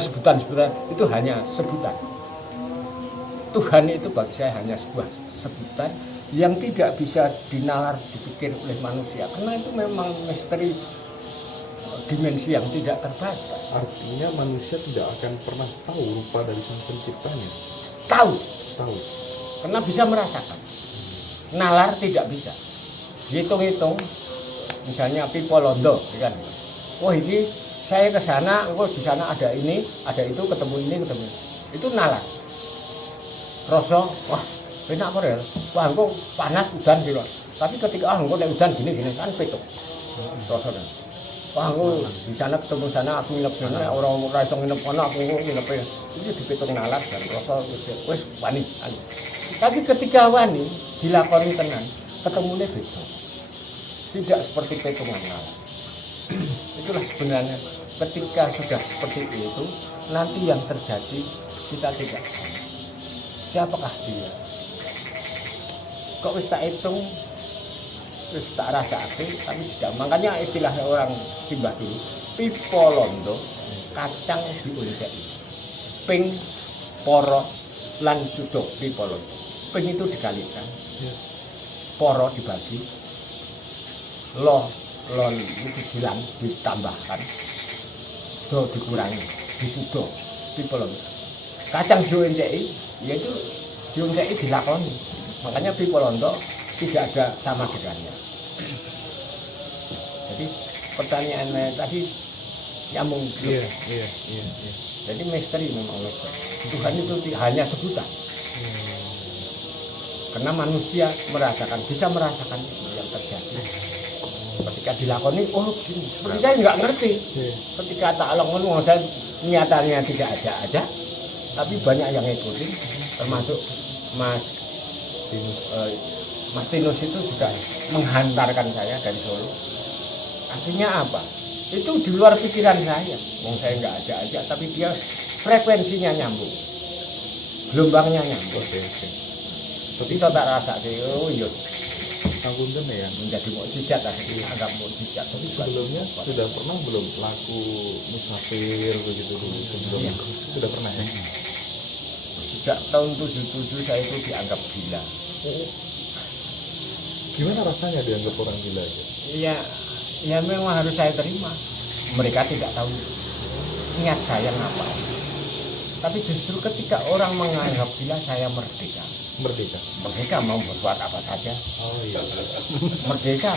sebutan-sebutan itu hanya sebutan. Tuhan itu bagi saya hanya sebuah sebutan yang tidak bisa dinalar, dipikir oleh manusia, karena itu memang misteri dimensi yang tidak terbaca. Artinya manusia tidak akan pernah tahu rupa dari sang penciptanya. Tahu, Tahu. karena bisa merasakan. Nalar tidak bisa. Hitung-hitung, misalnya Pipo Londo, kan? Oh ini saya ke sana, oh di sana ada ini, ada itu, ketemu ini, ketemu ini. Itu nalar. Rasa, wah, enak kok ya. Wah, engko panas udan gitu. Tapi ketika engko nek udan gini kan petuk. Rasane. Wah, engko di sana ketemu sana aku nginep sana, orang ora iso nginep kono aku nginep. Itu dipetuk nalar dan rasa wis wani. Tapi ketika wani dilakoni tenan, ketemune beda. Tidak seperti petungan nalar. Itulah sebenarnya ketika sudah seperti itu, nanti yang terjadi kita tidak tahu. Siapakah dia? Kok wis tak hitung, wis tak rasake, tapi tidak. Makanya istilahnya orang simbah dulu, Pipo Londo, kacang diunceki. Ping, poro, lan sudo Pipo Londo. Ping itu dikalikan, poro dibagi, lon itu hilang, ditambahkan, do dikurangi, disudo Pipo Londo. Kacang diunceki, yaitu diunceki dilakoni. Makanya Pipo Londo tidak ada sama dengannya. Jadi pertanyaannya tadi nyambung. Iya. Jadi misteri memang misteri. Tuhan itu hanya sebutan. Karena manusia bisa merasakan yang terjadi. Ketika dilakoni, oh gini. Seperti saya nggak ngerti. Ketika tak along saya nyatanya tidak ada. Tapi banyak yang ngikutin, termasuk Mas Tinus itu juga menghantarkan saya dari Solo. Artinya apa? Itu di luar pikiran saya. Saya nggak ada aja, tapi dia frekuensinya nyambung, gelombangnya nyambung. Tapi saya tak rasa sih, oh iya. Punten ya, Menjadi mukjizat lah, agak mukjizat. tapi sebelumnya sudah pernah belum laku musafir begitu dulu sebelumnya? Sudah pernah ya? Sejak tahun 77 saya itu dianggap gila. Gimana rasanya dianggap orang gila itu? Ya memang harus saya terima. Mereka tidak tahu niat saya ngapa. Tapi justru ketika orang menganggap gila, saya merdeka. Merdeka mau berbuat apa saja. Oh iya. Merdeka.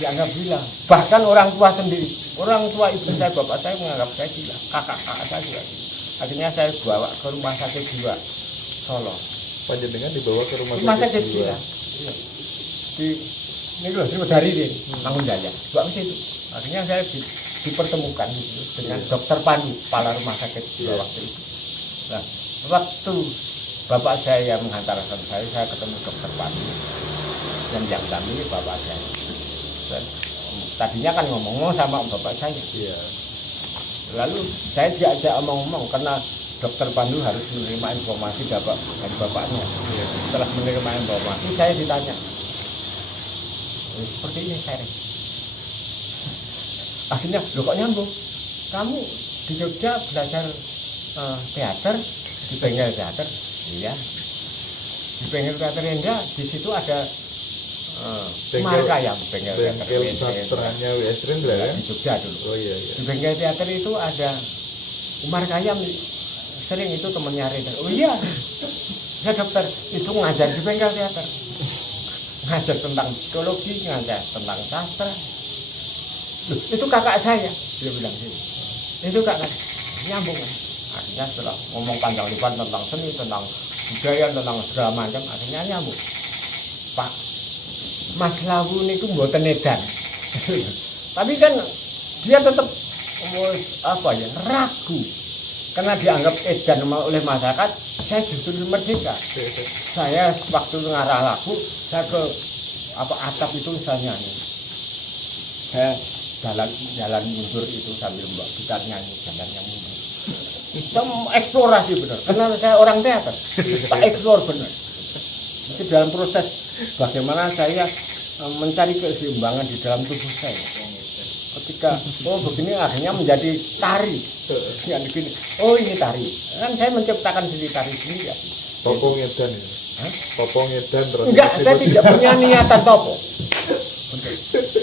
Dianggap gila. Bahkan orang tua sendiri, orang tua ibu saya, bapak saya menganggap saya gila. Kakak-kakak saya juga gila. Akhirnya saya bawa ke rumah sakit jiwa Solo. Panjenengan dibawa ke Rumah sakit jiwa. Ini loh, dari ini, Mangun Jaya. Bawa ke situ. Akhirnya saya dipertemukan gitu, dengan dokter Pandu, kepala rumah sakit jiwa waktu itu. Nah, waktu bapak saya menghantarkan saya ketemu dokter Pandu. Yang kami bapak saya. Dan tadinya kan ngomong sama bapak saya. Iya. Lalu saya diajak ngomong karena dokter Pandu harus menerima informasi dari bapaknya. Iya. Setelah menerima informasi, saya ditanya, seperti ini saya. Akhirnya, loh kok nyambung? Kamu di Jogja belajar teater, di Bengkel Teater? Iya. Di Bengkel Teater Indah, di situ ada Markayam, Bengkel sastranya W.S. Rendra ya? Di Jogja dulu. Oh iya. Di Bengkel Teater itu ada Umar Kayam, sering itu temennya Rendra. Oh iya, saya dokter itu ngajar di Bengkel Teater. Ngajar tentang psikologi, ngajar tentang sastra. Loh, itu kakak saya, dia bilang gitu. Itu kakak, nyambung. Akhirnya setelah ngomong panjang lebar tentang seni, tentang budaya, tentang segala macam, akhirnya nyambung. Pak, Mas Lawu niku mboten edan. Tapi kan dia tetap ragu. Karena dianggap edan oleh masyarakat, saya justru merdeka. Saya waktu ngarah lagu, saya ke atap itu saya nyanyi. Saya jalan mundur itu sambil mbak gitar nyanyi, jalannya mundur. Saya eksplorasi benar, karena saya orang teater, tak eksplor benar. Itu dalam proses bagaimana saya mencari keseimbangan di dalam tubuh saya. ketika begini akhirnya menjadi tari. Yang begini, oh ini tari. Kan saya menciptakan sendiri tari sendiri ya. Topo ngedan ya. Hah? Topo ngedan terus. Enggak, saya tidak punya niatan topo.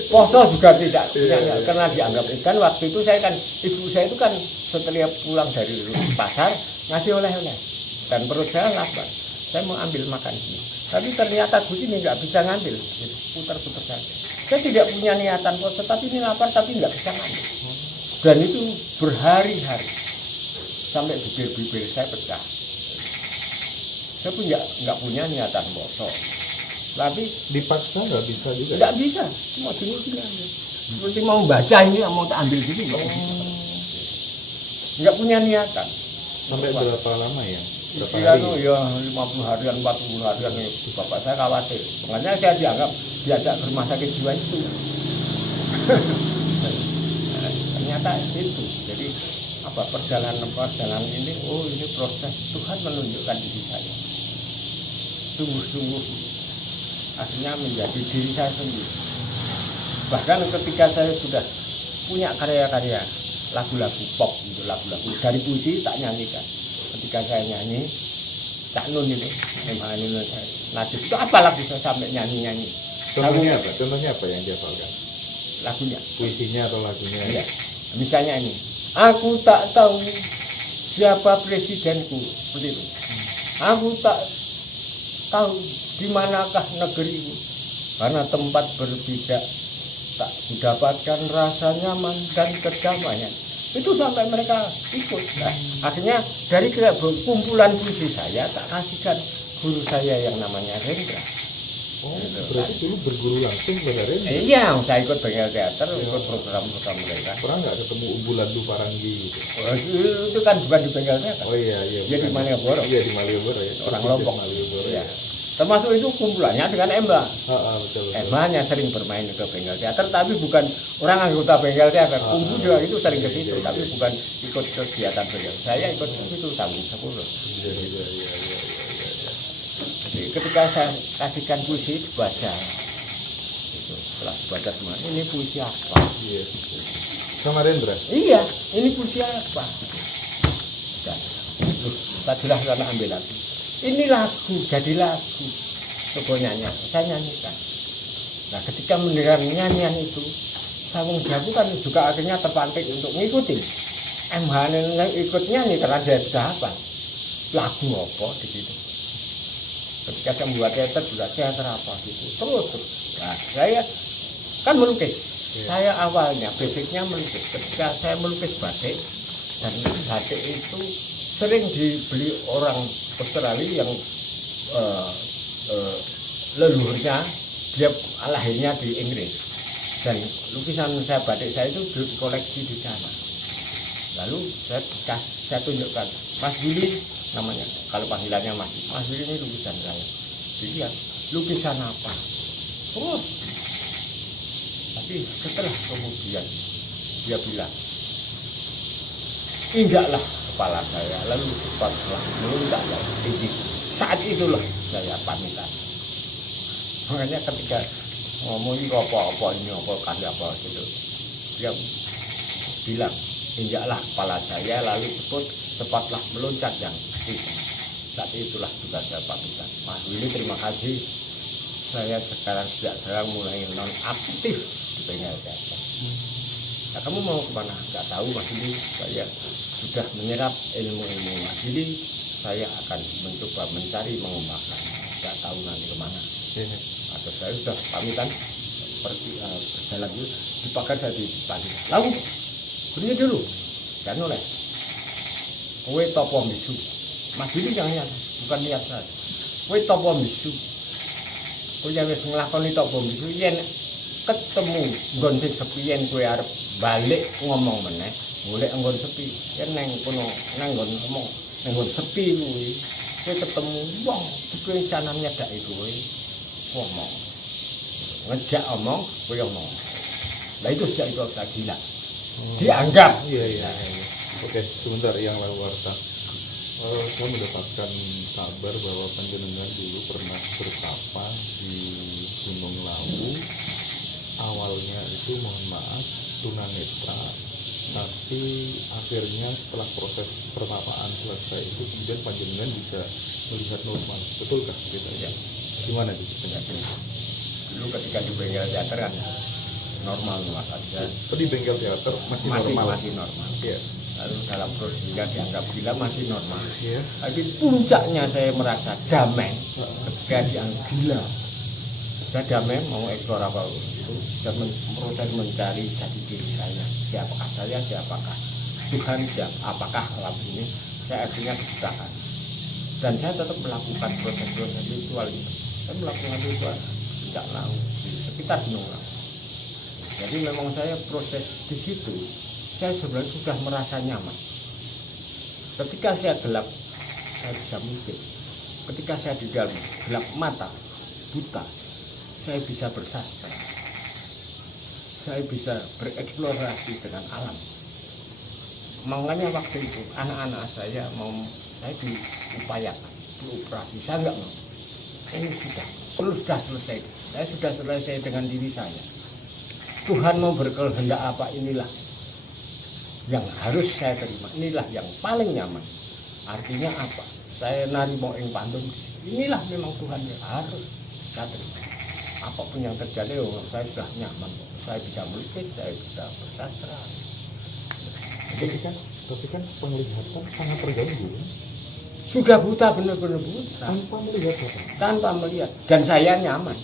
Poso juga tidak punya niatan, karena dianggap ikan. Waktu itu saya kan, ibu saya itu kan setelah pulang dari pasar ngasih oleh-oleh dan perut saya lapar. Saya mau ambil makan ini, tapi ternyata begini nggak bisa ngambil, putar-putar saja. Saya tidak punya niatan poso, tapi ini lapar tapi nggak bisa ngambil. Dan itu berhari-hari sampai bibir-bibir saya pecah. Saya pun nggak punya niatan poso, tapi Dipaksa nggak bisa juga. nggak bisa, cuma gini aja. Seperti mau baca ini, mau tak ambil gitu nggak punya niatan. Sampai berapa lama ya? Berapa Kira hari? ya 50 harian, 40 harian itu bapak saya khawatir. Makanya saya dianggap diajak ke rumah sakit jiwa itu. Ternyata itu. Jadi apa perjalanan ini, oh ini proses Tuhan menunjukkan diri saya. Sungguh-sungguh akhirnya menjadi diri saya sendiri. Bahkan ketika saya sudah punya karya-karya lagu-lagu pop, gitu, lagu-lagu dari puisi tak nyanyikan. Ketika saya nyanyi, Cak Nun ini, Najib itu apa lagu saya sampai nyanyi-nyanyi. Contohnya apa? Contohnya apa yang dihafalkan? Lagunya. Puisinya atau lagunya? Iya. Misalnya ini, aku tak tahu siapa presidenku, seperti itu. Aku tak tahu di manakah negeriku, karena tempat berbeda tak kudapatkan rasa nyaman dan kedamaian. Itu sampai mereka ikut. Nah, akhirnya dari kumpulan puisi saya tak kasihkan guru saya yang namanya Rendra. Oh, berarti dulu berguru langsung pada Rendra? Iya, saya ikut Bengkel Teater, ikut program-program mereka. Pernah nggak ketemu Umbulandu Paranggi gitu? Oh, itu kan bukan di Bengkel Teater. Oh iya. Dia di Malioboro. Iya di Malioboro ya. Orang Persis Lombok. Malioboro Ya. ya. Termasuk itu kumpulannya dengan Emba. Betul. Emanya sering bermain ke Bengkel Teater, tapi bukan orang anggota Bengkel Teater. Kumpu juga itu sering ke situ, tapi bukan ikut kegiatan Bengkel. Saya ikut ke situ tahun 10. Iya. Jadi ketika saya kasihkan puisi dibaca, itu setelah dibaca semua, ini puisi apa? Iya. Sama Rendra? Iya, ini puisi apa? Dan, tak jelas karena ambil lagu. Ini lagu, jadi lagu. Coba nyanyi, saya nyanyikan. Nah, ketika mendengar nyanyian itu, Sawung Jabu kan juga akhirnya terpantik untuk ngikutin. MH ikut nyanyi karena dia sudah hafal. Lagu apa di situ. Ketika saya membuat teater apa gitu. Terus. Nah, saya kan melukis. Saya awalnya basicnya melukis. Ketika saya melukis batik, dan batik itu sering dibeli orang Australia yang leluhurnya dia lahirnya di Inggris, dan lukisan saya batik saya itu dikoleksi di sana. Lalu saya tunjukkan, Mas Billy namanya, kalau panggilannya Mas Billy ini lukisan saya. Dilihat lukisan apa? Terus, tapi setelah kemudian dia bilang, injaklah kepala saya, lalu cepatlah melunjaklah tinggi. Saat itulah saya pamitan. Makanya ketika ngomong ini apa ini apa kasih apa gitu, dia bilang injaklah kepala saya, lalu cepatlah meluncat yang tinggi. Saat itulah juga saya pamitan. Mas Willy, terima kasih. Saya sejak sekarang mulai non aktif di Bengkel Teater. Nah, kamu mau kemana? Nggak tahu Mas Willy. Saya sudah menyerap ilmu-ilmu Mas Willy. Saya akan mencoba mencari mengembangkan. Nggak tahu nanti kemana. Atau saya sudah pamitan pergi berjalan dulu. Dipakai saya di pagi. Lalu beri dulu. Jangan oleh. Kowe topo misu. Mas Willy jangan bukan niat saya. Kowe topo misu. Kowe wis nglakoni topo misu yen ketemu nggon sing sepi, yen kowe arep balik ngomong meneh, golek nggon sepi. Yen nang kono nang nggon ngomong, nang nggon sepi kuwi, kowe ketemu wong kowe canan nyedaki kowe ngomong. Ngejak omong, kowe omong. Lah itu sejak itu tak gila. Dianggap. Iya. Oke, sebentar yang Lawarta. Saya mendapatkan kabar bahwa panjenengan dulu pernah bertapa di Gunung Lawu. Awalnya itu mohon maaf tunanetra, tapi akhirnya setelah proses pertapaan selesai itu kemudian panjenengan bisa melihat normal, betulkah ceritanya? Gimana itu ceritanya? Dulu ketika di bengkel teater kan normal saja. Di bengkel teater masih normal. Masih normal. Iya. Lalu dalam prosedur dianggap gila masih normal. Iya. Tapi puncaknya saya merasa damai ketika dianggap gila. Saya damai mau eksplor apa itu dan proses mencari jati diri saya. Siapakah saya, siapakah Tuhan, apakah alam ini. Saya akhirnya diciptakan. Dan saya tetap melakukan proses-proses ritual itu. Saya melakukan ritual tidak lalu di sekitar Gunung Lawu. Jadi memang saya proses di situ, saya sebenarnya sudah merasa nyaman. Ketika saya gelap, saya bisa mikir. Ketika saya di dalam gelap mata, buta, saya bisa bersastra. Saya bisa bereksplorasi dengan alam. Makanya waktu itu anak-anak saya mau saya diupayakan, dioperasi. Saya enggak mau. Ini sudah selesai. Saya sudah selesai dengan diri saya. Tuhan mau berkehendak apa, inilah yang harus saya terima. Inilah yang paling nyaman. Artinya apa? Saya nari mau ing pantun. Inilah memang Tuhan yang harus saya terima. Apapun yang terjadi, saya sudah nyaman. Saya bisa melukis, saya bisa bersastra. Tapi kan penglihatan sangat terganggu. Sudah buta, benar-benar buta. Tanpa melihat apa? Tanpa melihat. Dan saya nyaman.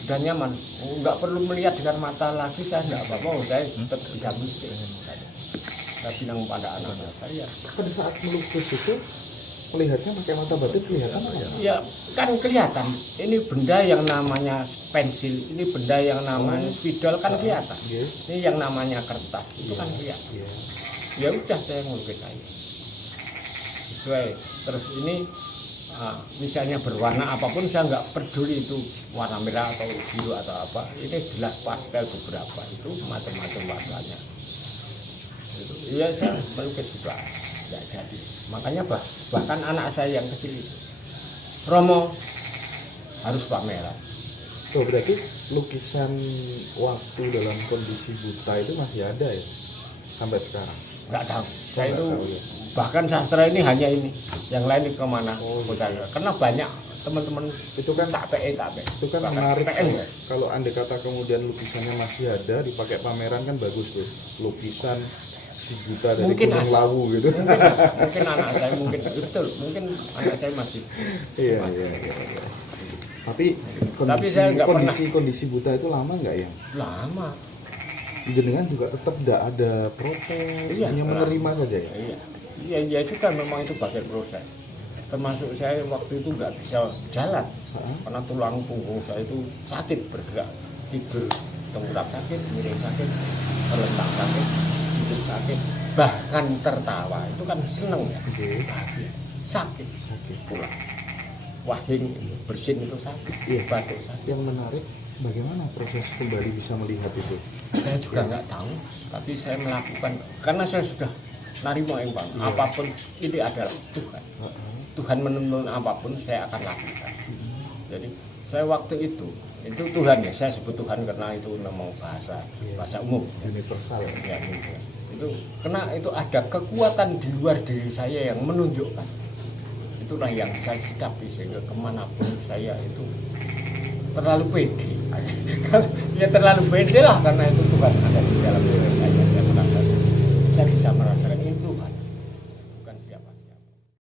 Sudah nyaman. Nggak perlu melihat dengan mata lagi, saya nggak apa-apa. Saya tetap bisa melukis. Saya bilang pada anak-anak saya. Pada saat melukis itu melihatnya pakai mata batin kelihatan apa? Ya kan kelihatan. Ini benda yang namanya pensil, ini benda yang namanya spidol kan kelihatan. Ini yang namanya kertas itu kan kelihatan. Ya udah saya melukis aja. Sesuai. Terus ini misalnya berwarna apapun saya nggak peduli itu warna merah atau biru atau apa. Ini jelas pastel beberapa itu macam-macam warnanya. Iya saya melukis juga. Nggak jadi. Makanya bahkan anak saya yang kecil itu Romo harus pameran. Oh, berarti lukisan waktu dalam kondisi buta itu masih ada ya sampai sekarang? Nggak tahu. Saya itu bahkan sastra ini hanya ini, yang lain itu kemana? Karena banyak teman-teman itu kan itu kan menarik ya. Kalau andai kata kemudian lukisannya masih ada dipakai pameran kan bagus tuh, lukisan si buta dari Gunung Lawu gitu. Mungkin anak saya betul, mungkin anak saya masih. Iya. Tapi kondisi buta itu lama nggak ya? Lama. Jenengan juga tetap tidak ada protes, hanya menerima saja ya? Iya, sudah memang itu bagian proses. Termasuk saya waktu itu nggak bisa jalan, karena tulang punggung saya itu sakit bergerak, tidur tengkurap sakit, miring sakit, terlentak sakit, tidur sakit, bahkan tertawa itu kan seneng ya, bahagia. Sakit pulang, wahing bersin itu sakit, batuk sakit. Yang menarik, bagaimana proses kembali bisa melihat itu? Saya juga nggak tahu, tapi saya melakukan karena saya sudah narimo Bang. Apapun ini adalah Tuhan. Tuhan menuntun apapun saya akan lakukan. Jadi saya waktu itu Tuhan ya, saya sebut Tuhan karena itu memang bahasa umum universal ya. Itu karena itu ada kekuatan di luar diri saya yang menunjukkan. Itulah yang saya sikapi sehingga kemanapun saya itu terlalu pede. Ya terlalu pede lah karena itu Tuhan ada di dalam diri saya.